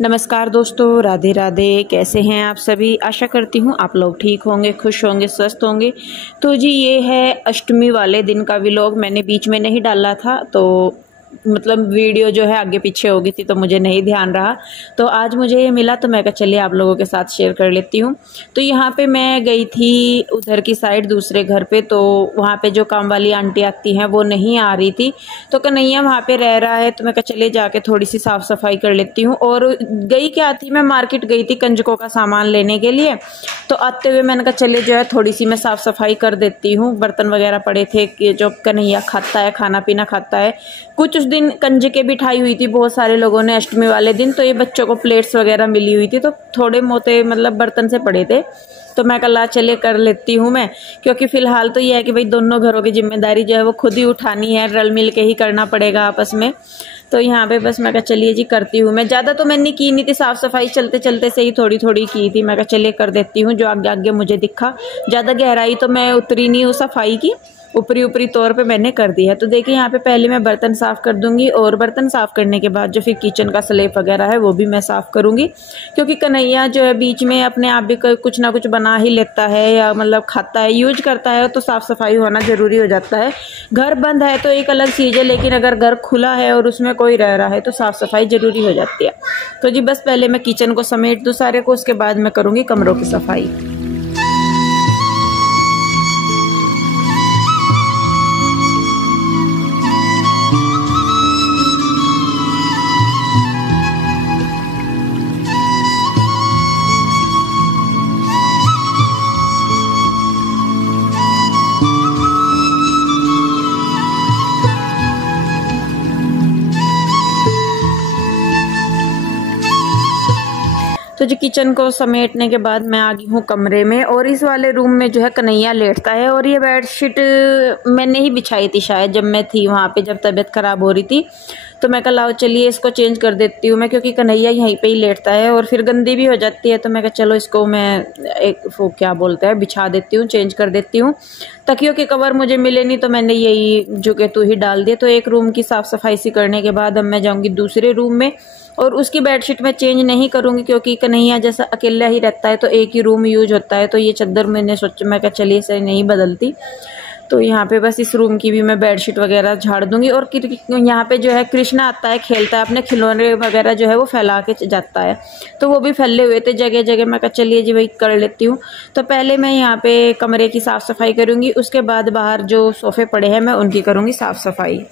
नमस्कार दोस्तों, राधे राधे। कैसे हैं आप सभी? आशा करती हूँ आप लोग ठीक होंगे, खुश होंगे, स्वस्थ होंगे। तो जी ये है अष्टमी वाले दिन का व्लॉग। मैंने बीच में नहीं डाला था, तो मतलब वीडियो जो है आगे पीछे हो गई थी, तो मुझे नहीं ध्यान रहा। तो आज मुझे ये मिला, तो मैं कहा चलिए आप लोगों के साथ शेयर कर लेती हूँ। तो यहाँ पे मैं गई थी उधर की साइड दूसरे घर पे, तो वहाँ पे जो काम वाली आंटी आती हैं वो नहीं आ रही थी। तो कन्हैया वहाँ पे रह रहा है, तो मैं कहा चलिए जाके थोड़ी सी साफ़ सफाई कर लेती हूँ। और गई क्या थी, मैं मार्केट गई थी कंजकों का सामान लेने के लिए। तो आते हुए मैंने कहा चलिए जो है थोड़ी सी मैं साफ़ सफाई कर देती हूँ। बर्तन वगैरह पड़े थे कि जो कन्हैया खाता है, खाना पीना खाता है। कुछ उस दिन कंजकें बिठाई हुई थी बहुत सारे लोगों ने अष्टमी वाले दिन, तो ये बच्चों को प्लेट्स वगैरह मिली हुई थी, तो थोड़े मोटे मतलब बर्तन से पड़े थे। तो मैं कल चले कर लेती हूँ मैं, क्योंकि फ़िलहाल तो ये है कि भाई दोनों घरों की जिम्मेदारी जो है वो खुद ही उठानी है, रल मिल के ही करना पड़ेगा आपस में। तो यहाँ पे बस मैं कहा चलिए जी करती हूँ मैं। ज़्यादा तो मैंने की नहीं थी साफ़ सफाई, चलते चलते से ही थोड़ी थोड़ी की थी। मैं कहा चलिए कर देती हूँ जो आगे आगे मुझे दिखा। ज़्यादा गहराई तो मैं उतरी नहीं हूँ सफाई की, ऊपरी ऊपरी तौर पे मैंने कर दिया है। तो देखिए यहाँ पे पहले मैं बर्तन साफ़ कर दूंगी, और बर्तन साफ़ करने के बाद जो फिर किचन का स्लैब वगैरह है वो भी मैं साफ़ करूंगी। क्योंकि कन्हैया जो है बीच में अपने आप भी कुछ ना कुछ बना ही लेता है, या मतलब खाता है, यूज करता है, तो साफ़ सफाई होना ज़रूरी हो जाता है। घर बंद है तो एक अलग चीज़ है, लेकिन अगर घर खुला है और उसमें कोई रह रहा है तो साफ़ सफाई ज़रूरी हो जाती है। तो जी बस पहले मैं किचन को समेट दूँ सारे को, उसके बाद मैं करूँगी कमरों की सफाई। तो जो किचन को समेटने के बाद मैं आ गई हूँ कमरे में, और इस वाले रूम में जो है कन्हैया लेटता है। और ये बेडशीट मैंने ही बिछाई थी शायद, जब मैं थी वहाँ पे, जब तबीयत ख़राब हो रही थी। तो मैं कहा लाओ चलिए इसको चेंज कर देती हूँ मैं, क्योंकि कन्हैया यहीं पे ही लेटता है और फिर गंदी भी हो जाती है। तो मैं कहा चलो इसको मैं एक वो क्या बोलते हैं बिछा देती हूँ, चेंज कर देती हूँ। तकियों के कवर मुझे मिले नहीं, तो मैंने यही जो कि तू ही डाल दिए। तो एक रूम की साफ़ सफाई सी करने के बाद अब मैं जाऊँगी दूसरे रूम में, और उसकी बेडशीट मैं चेंज नहीं करूँगी, क्योंकि कन्हैया जैसा अकेला ही रहता है तो एक ही रूम यूज होता है। तो ये चादर मैंने सोचा, मैं कहा चलिए इसे नहीं बदलती। तो यहाँ पे बस इस रूम की भी मैं बेडशीट वगैरह झाड़ दूंगी। और यहाँ पे जो है कृष्णा आता है, खेलता है, अपने खिलौने वगैरह जो है वो फैला के जाता है, तो वो भी फैले हुए थे जगह जगह। मैं कहा चलिए जी भाई कर लेती हूँ। तो पहले मैं यहाँ पे कमरे की साफ़ सफाई करूँगी, उसके बाद बाहर जो सोफ़े पड़े हैं मैं उनकी करूँगी साफ़ सफाई।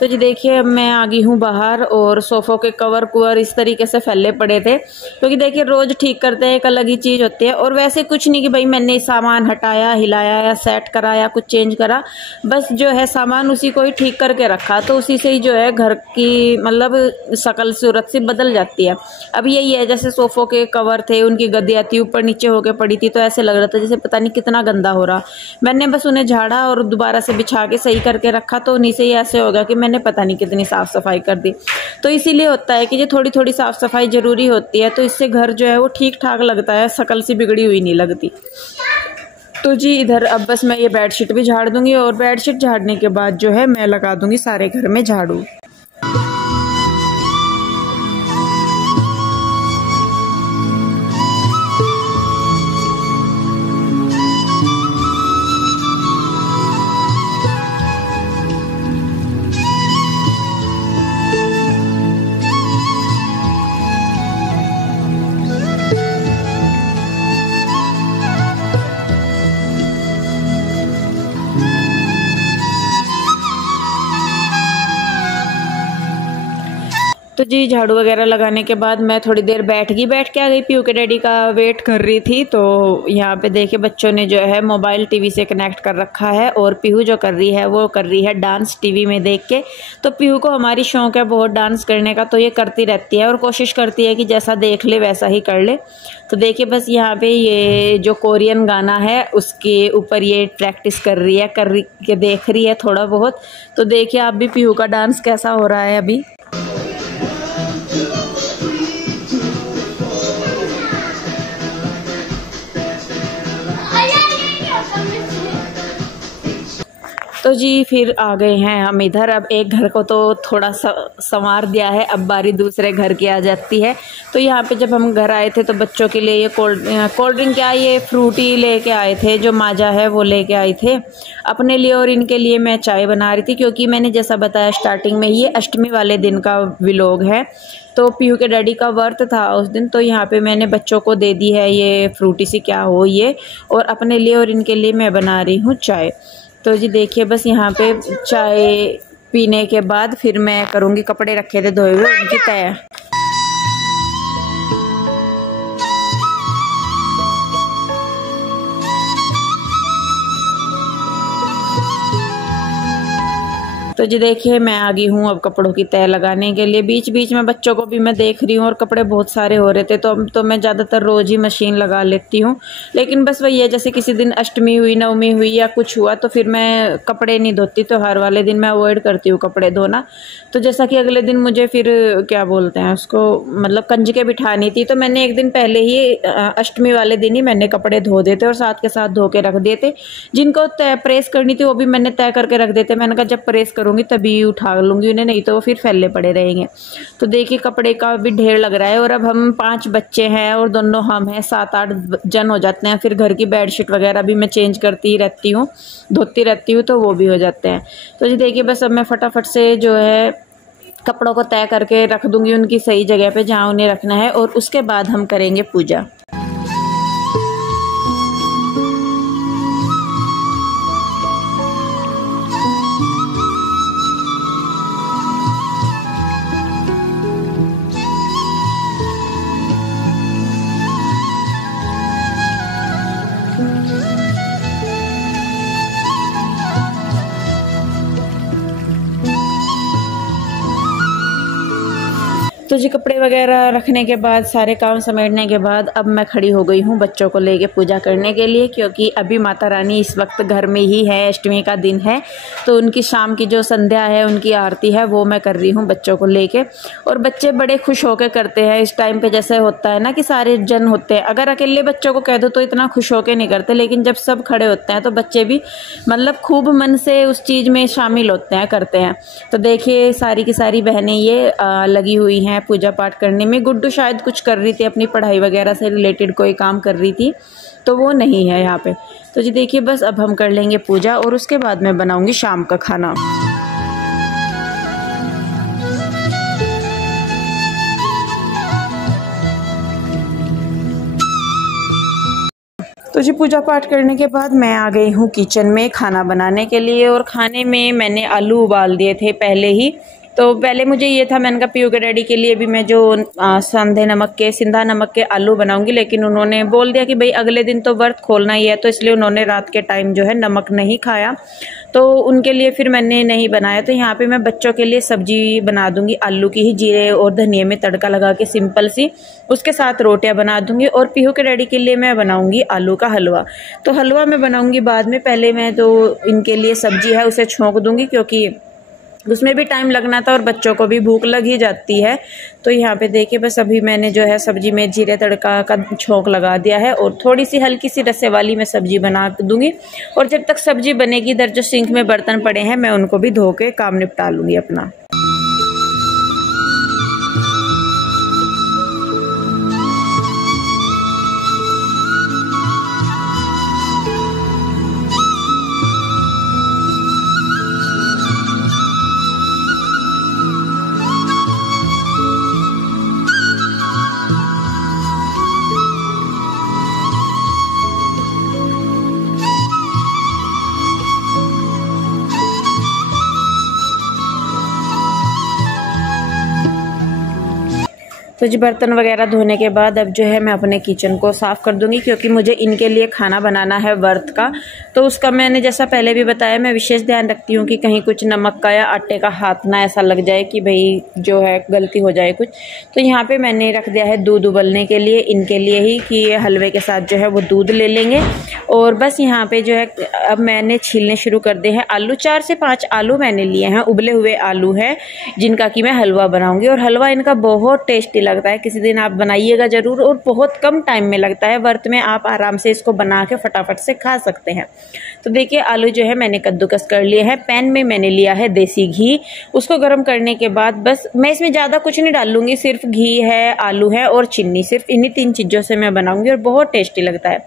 तो जी देखिए अब मैं आ गई हूँ बाहर, और सोफ़ों के कवर कुवर इस तरीके से फैले पड़े थे, क्योंकि देखिए रोज़ ठीक करते हैं एक अलग ही चीज़ होती है। और वैसे कुछ नहीं कि भाई मैंने सामान हटाया, हिलाया या सेट करा या कुछ चेंज करा, बस जो है सामान उसी को ही ठीक करके रखा, तो उसी से ही जो है घर की मतलब शकल सूरत सी बदल जाती है। अब यही है, जैसे सोफ़ों के कवर थे, उनकी गद्दियाँ थी ऊपर नीचे होके पड़ी थी, तो ऐसे लग रहा था जैसे पता नहीं कितना गंदा हो रहा। मैंने बस उन्हें झाड़ा और दोबारा से बिछा के सही करके रखा, तो उन्हीं से ही ऐसे होगा कि मैंने पता नहीं कितनी साफ़ सफाई कर दी। तो इसीलिए होता है कि ये थोड़ी थोड़ी साफ़ सफाई ज़रूरी होती है, तो इससे घर जो है वो ठीक ठाक लगता है, शकल सी बिगड़ी हुई नहीं लगती। तो जी इधर अब बस मैं ये बेडशीट भी झाड़ दूंगी, और बेडशीट झाड़ने के बाद जो है मैं लगा दूंगी सारे घर में झाड़ू। तो जी झाड़ू वगैरह लगाने के बाद मैं थोड़ी देर बैठ के आ गई, पीहू के डैडी का वेट कर रही थी। तो यहाँ पे देखिए बच्चों ने जो है मोबाइल टीवी से कनेक्ट कर रखा है और पीहू जो कर रही है वो कर रही है डांस टीवी में देख के। तो पीहू को हमारी शौक है बहुत डांस करने का, तो ये करती रहती है और कोशिश करती है कि जैसा देख ले वैसा ही कर ले। तो देखिए बस यहाँ पे ये जो कोरियन गाना है उसके ऊपर ये प्रैक्टिस कर रही के देख रही है थोड़ा बहुत। तो देखिए आप भी पीहू का डांस कैसा हो रहा है अभी। तो जी फिर आ गए हैं हम इधर। अब एक घर को तो थोड़ा सा संवार दिया है, अब बारी दूसरे घर की आ जाती है। तो यहाँ पे जब हम घर आए थे तो बच्चों के लिए ये कोल्ड ड्रिंक क्या ये फ्रूटी लेके आए थे, जो माजा है वो लेके आए थे अपने लिए, और इनके लिए मैं चाय बना रही थी क्योंकि मैंने जैसा बताया स्टार्टिंग में ये अष्टमी वाले दिन का व्लॉग है। तो पीहू के डैडी का व्रत था उस दिन, तो यहाँ पे मैंने बच्चों को दे दी है ये फ्रूटी सी क्या हो ये, और अपने लिए और इनके लिए मैं बना रही हूँ चाय। तो जी देखिए बस यहाँ पे चाय पीने के बाद फिर मैं करूँगी, कपड़े रखे थे धोए हुए उनकी तय। तो जी देखिए मैं आ गई हूँ अब कपड़ों की तय लगाने के लिए। बीच बीच में बच्चों को भी मैं देख रही हूँ और कपड़े बहुत सारे हो रहे थे, तो मैं ज़्यादातर रोज़ ही मशीन लगा लेती हूँ। लेकिन बस वही है, जैसे किसी दिन अष्टमी हुई, नवमी हुई या कुछ हुआ तो फिर मैं कपड़े नहीं धोती। तो हर वाले दिन मैं अवॉइड करती हूँ कपड़े धोना। तो जैसा कि अगले दिन मुझे फिर क्या बोलते हैं उसको, मतलब कंजके बिठानी थी, तो मैंने एक दिन पहले ही अष्टमी वाले दिन ही मैंने कपड़े धो देते और साथ के साथ धो के रख दिए थे। जिनको तय प्रेस करनी थी वो भी मैंने तय करके रख देते। मैंने कहा जब प्रेस करूँगी तभी उठा लूँगी उन्हें, नहीं तो वो फिर फैले पड़े रहेंगे। तो देखिए कपड़े का भी ढेर लग रहा है, और अब हम 5 बच्चे हैं और दोनों हम हैं, 7-8 जन हो जाते हैं। फिर घर की बेडशीट वगैरह भी मैं चेंज करती रहती हूँ, धोती रहती हूँ, तो वो भी हो जाते हैं। तो जी देखिए बस अब मैं फटाफट से जो है कपड़ों को तय करके रख दूँगी उनकी सही जगह पे जहाँ उन्हें रखना है, और उसके बाद हम करेंगे पूजा। तो जी कपड़े वगैरह रखने के बाद, सारे काम समेटने के बाद अब मैं खड़ी हो गई हूँ बच्चों को लेके पूजा करने के लिए, क्योंकि अभी माता रानी इस वक्त घर में ही है, अष्टमी का दिन है। तो उनकी शाम की जो संध्या है, उनकी आरती है, वो मैं कर रही हूँ बच्चों को लेके। और बच्चे बड़े खुश होकर करते हैं इस टाइम पे। जैसे होता है ना कि सारे जन होते हैं, अगर अकेले बच्चों को कह दो तो इतना खुश होकर नहीं करते, लेकिन जब सब खड़े होते हैं तो बच्चे भी मतलब खूब मन से उस चीज़ में शामिल होते हैं, करते हैं। तो देखिए सारी की सारी बहनें ये लगी हुई हैं पूजा पाठ करने में। गुड्डू शायद कुछ कर रही थी, अपनी पढ़ाई वगैरह से रिलेटेड कोई काम कर रही थी, तो वो नहीं है यहाँ पे। तो जी देखिए बस अब हम कर लेंगे पूजा और उसके बाद मैं बनाऊंगी शाम का खाना। तो जी पूजा पाठ करने के बाद मैं आ गई हूँ किचन में खाना बनाने के लिए। और खाने में मैंने आलू उबाल दिए थे पहले ही। तो पहले मुझे ये था, मैंने कहा पीहू के डैडी के लिए भी मैं जो सिंधा नमक के आलू बनाऊंगी, लेकिन उन्होंने बोल दिया कि भाई अगले दिन तो व्रत खोलना ही है, तो इसलिए उन्होंने रात के टाइम जो है नमक नहीं खाया, तो उनके लिए फिर मैंने नहीं बनाया। तो यहाँ पे मैं बच्चों के लिए सब्जी बना दूंगी, आलू की ही जीरे और धनिया में तड़का लगा के सिंपल सी, उसके साथ रोटियां बना दूंगी। और पीहू के डैडी के लिए मैं बनाऊंगी आलू का हलवा। तो हलवा मैं बनाऊंगी बाद में, पहले मैं तो इनके लिए सब्जी है उसे छोंक दूंगी, क्योंकि उसमें भी टाइम लगना था और बच्चों को भी भूख लग ही जाती है। तो यहाँ पे देखिए बस अभी मैंने जो है सब्जी में जीरे तड़का का छोंक लगा दिया है, और थोड़ी सी हल्की सी रस्से वाली मैं सब्जी बना दूंगी। और जब तक सब्जी बनेगी, इधर जो सिंक में बर्तन पड़े हैं मैं उनको भी धो के काम निपटा लूँगी अपना। तो जी बर्तन वगैरह धोने के बाद अब जो है मैं अपने किचन को साफ़ कर दूंगी, क्योंकि मुझे इनके लिए खाना बनाना है व्रत का। तो उसका मैंने जैसा पहले भी बताया, मैं विशेष ध्यान रखती हूँ कि कहीं कुछ नमक का या आटे का हाथ ना ऐसा लग जाए कि भाई जो है गलती हो जाए कुछ। तो यहाँ पे मैंने रख दिया है दूध उबलने के लिए, इनके लिए ही, कि ये हलवे के साथ जो है वो दूध ले लेंगे। और बस यहाँ पे जो है अब मैंने छीलने शुरू कर दिए हैं आलू। 4 से 5 आलू मैंने लिए हैं, उबले हुए आलू हैं, जिनका कि मैं हलवा बनाऊंगी। और हलवा इनका बहुत टेस्टी लगता है, किसी दिन आप बनाइएगा ज़रूर, और बहुत कम टाइम में लगता है। व्रत में आप आराम से इसको बना के फटाफट से खा सकते हैं। तो देखिए आलू जो है मैंने कद्दूकस कर लिए हैं। पैन में मैंने लिया है देसी घी, उसको गर्म करने के बाद बस मैं इसमें ज़्यादा कुछ नहीं डालूंगी, सिर्फ घी है, आलू है और चीनी, सिर्फ इन्हीं 3 चीज़ों से मैं बनाऊंगी और बहुत टेस्टी लगता है।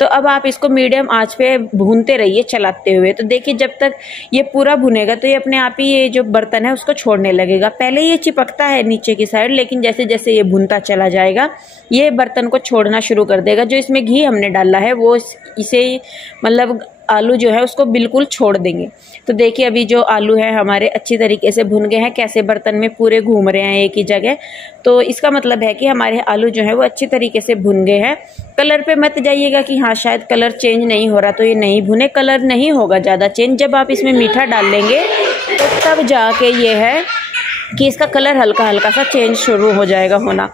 तो अब आप इसको मीडियम आंच पे भूनते रहिए चलाते हुए। तो देखिए जब तक ये पूरा भुनेगा तो ये अपने आप ही ये जो बर्तन है उसको छोड़ने लगेगा। पहले ये चिपकता है नीचे की साइड, लेकिन जैसे जैसे ये भुनता चला जाएगा ये बर्तन को छोड़ना शुरू कर देगा। जो इसमें घी हमने डाला है वो इसे मतलब आलू जो है उसको बिल्कुल छोड़ देंगे। तो देखिए अभी जो आलू है हमारे अच्छी तरीके से भुन गए हैं, कैसे बर्तन में पूरे घूम रहे हैं एक ही जगह। तो इसका मतलब है कि हमारे आलू जो है वो अच्छी तरीके से भुन गए हैं। कलर पे मत जाइएगा कि हाँ शायद कलर चेंज नहीं हो रहा, तो ये नहीं भुने, कलर नहीं होगा ज़्यादा चेंज। जब आप इसमें मीठा डाल लेंगे तो तब जाके ये है कि इसका कलर हल्का हल्का सा चेंज शुरू हो जाएगा होना।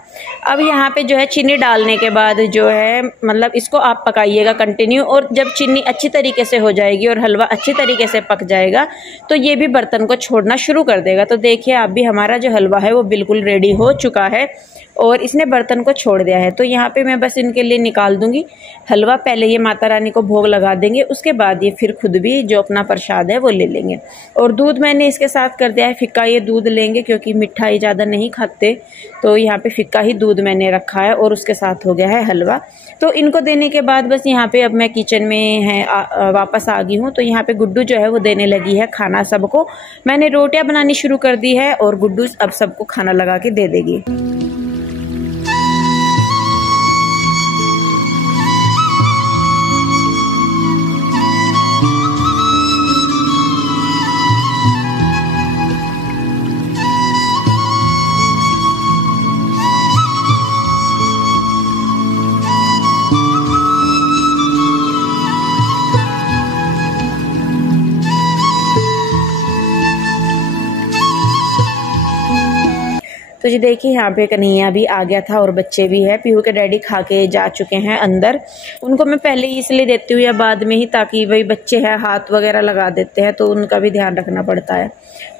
अब यहाँ पे जो है चीनी डालने के बाद जो है मतलब इसको आप पकाइएगा कंटिन्यू, और जब चीनी अच्छी तरीके से हो जाएगी और हलवा अच्छी तरीके से पक जाएगा तो ये भी बर्तन को छोड़ना शुरू कर देगा। तो देखिए अब भी हमारा जो हलवा है वो बिल्कुल रेडी हो चुका है और इसने बर्तन को छोड़ दिया है। तो यहाँ पे मैं बस इनके लिए निकाल दूंगी हलवा। पहले ये माता रानी को भोग लगा देंगे, उसके बाद ये फिर खुद भी जो अपना प्रसाद है वो ले लेंगे। और दूध मैंने इसके साथ कर दिया है फिक्का, ये दूध लेंगे क्योंकि मिठाई ज़्यादा नहीं खाते, तो यहाँ पे फिक्का ही दूध मैंने रखा है और उसके साथ हो गया है हलवा। तो इनको देने के बाद बस यहाँ पे अब मैं किचन में है वापस आ गई हूँ। तो यहाँ पे गुड्डू जो है वो देने लगी है खाना सबको। मैंने रोटियां बनानी शुरू कर दी है और गुड्डू अब सबको खाना लगा के दे देगी। तो जी देखिए यहाँ पे कन्हैया भी आ गया था और बच्चे भी है। पीहू के डैडी खा के जा चुके हैं अंदर। उनको मैं पहले ही इसलिए देती हूँ या बाद में ही, ताकि वही बच्चे हैं हाथ वगैरह लगा देते हैं तो उनका भी ध्यान रखना पड़ता है।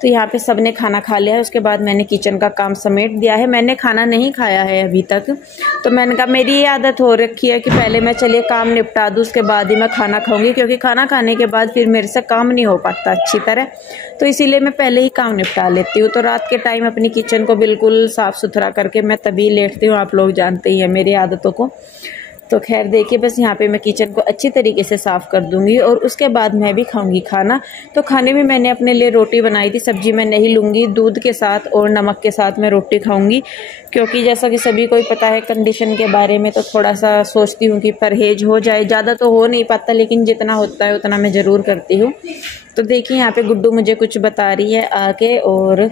तो यहाँ पे सबने खाना खा लिया है, उसके बाद मैंने किचन का काम समेट दिया है। मैंने खाना नहीं खाया है अभी तक, तो मैंने कहा मेरी ये आदत हो रखी है कि पहले मैं चलिए काम निपटा दूँ, उसके बाद ही मैं खाना खाऊंगी, क्योंकि खाना खाने के बाद फिर मेरे से काम नहीं हो पाता अच्छी तरह। तो इसीलिए मैं पहले ही काम निपटा लेती हूँ। तो रात के टाइम अपनी किचन को बिल्कुल साफ़ सुथरा करके मैं तभी लेटती हूँ। आप लोग जानते ही हैं मेरी आदतों को। तो खैर देखिए बस यहाँ पे मैं किचन को अच्छी तरीके से साफ़ कर दूंगी और उसके बाद मैं भी खाऊंगी खाना। तो खाने में मैंने अपने लिए रोटी बनाई थी, सब्जी मैं नहीं लूँगी, दूध के साथ और नमक के साथ मैं रोटी खाऊंगी, क्योंकि जैसा कि सभी को ही पता है कंडीशन के बारे में, तो थोड़ा सा सोचती हूँ कि परहेज हो जाए। ज़्यादा तो हो नहीं पाता, लेकिन जितना होता है उतना मैं ज़रूर करती हूँ। तो देखिए यहाँ पे गुड्डू मुझे कुछ बता रही है आके, और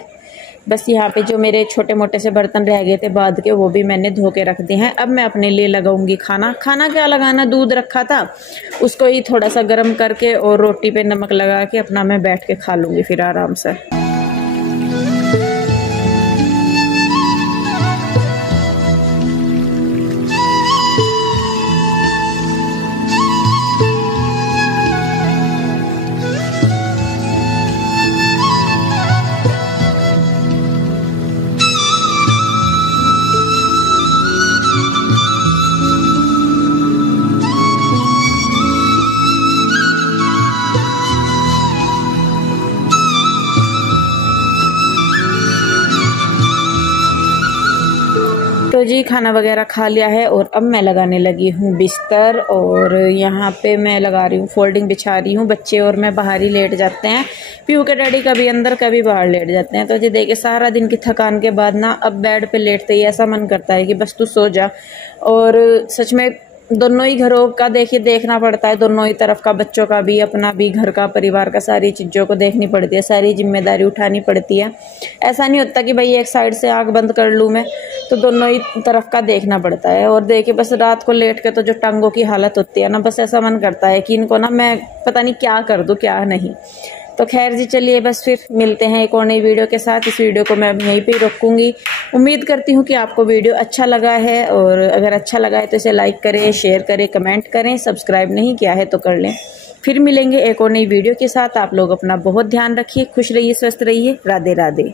बस यहाँ पे जो मेरे छोटे मोटे से बर्तन रह गए थे बाद के, वो भी मैंने धो के रख दिए हैं। अब मैं अपने लिए लगाऊंगी खाना। खाना क्या लगाना, दूध रखा था उसको ही थोड़ा सा गर्म करके और रोटी पे नमक लगा के अपना मैं बैठ के खा लूँगी फिर आराम से। तो जी खाना वगैरह खा लिया है और अब मैं लगाने लगी हूँ बिस्तर, और यहाँ पे मैं लगा रही हूँ फोल्डिंग, बिछा रही हूँ। बच्चे और मैं बाहर ही लेट जाते हैं, पीहू के डैडी कभी अंदर कभी बाहर लेट जाते हैं। तो जी देखिए सारा दिन की थकान के बाद ना अब बेड पे लेटते ही ऐसा मन करता है कि बस तू सो जा। और सच में दोनों ही घरों का देखिए देखना पड़ता है, दोनों ही तरफ का, बच्चों का भी, अपना भी, घर का, परिवार का, सारी चीज़ों को देखनी पड़ती है, सारी जिम्मेदारी उठानी पड़ती है। ऐसा नहीं होता कि भाई एक साइड से आँख बंद कर लूँ मैं, तो दोनों ही तरफ का देखना पड़ता है। और देखिए बस रात को लेट के तो जो टांगों की हालत होती है ना, बस ऐसा मन करता है कि इनको ना मैं पता नहीं क्या कर दूँ क्या नहीं। तो खैर जी, चलिए बस फिर मिलते हैं एक और नई वीडियो के साथ। इस वीडियो को मैं यहीं पे रखूँगी। उम्मीद करती हूँ कि आपको वीडियो अच्छा लगा है, और अगर अच्छा लगा है तो इसे लाइक करें, शेयर करें, कमेंट करें। सब्सक्राइब नहीं किया है तो कर लें। फिर मिलेंगे एक और नई वीडियो के साथ। आप लोग अपना बहुत ध्यान रखिए, खुश रहिए, स्वस्थ रहिए। राधे राधे।